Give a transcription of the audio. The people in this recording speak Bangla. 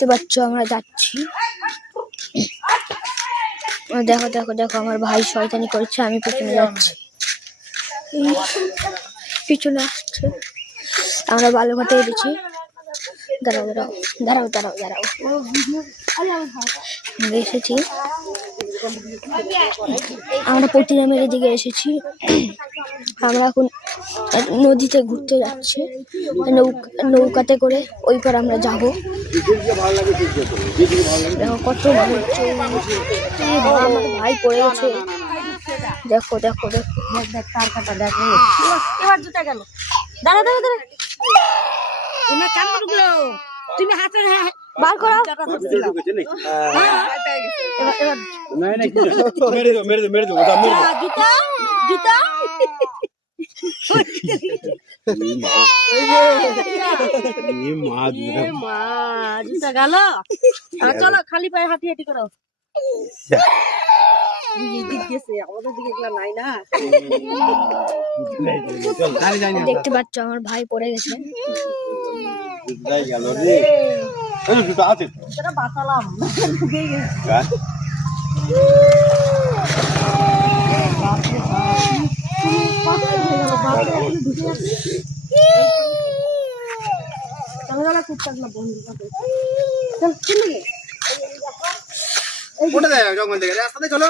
দেখতে পাচ্ছ আমরা যাচ্ছি। দেখো দেখো দেখো আমার ভাই শয়তানি করছে, আমি পিছনে যাচ্ছি, পিছনে আসছে। আমরা বালুঘাটে এসেছি। দাঁড়াও দাঁড়াও দাঁড়াও দাঁড়াও দাঁড়াও আমরা এসেছি, আমরা প্রতিরামের দিকে এসেছি। আমরা এখন নদীতে ঘুরতে যাচ্ছি, নৌকাতে করে ওই পার আমরা যাবো। দেখো কত মানুষ, আমার ভাই পড়ে গেছে। দেখো দেখো দেখো এবার জুতা গেল। দাঁড়া দাঁড়া দাঁড়া, তুমি হাতে বার করো। জুতা জুতা জুতা গেল। চলো খালি পায়ে হাঁটি হাঁটি করো। আমাদের দিকে এগুলা নাই না। দেখতে পাচ্ছ আমার ভাই পড়ে গেছে। বাঁচালাম। চলো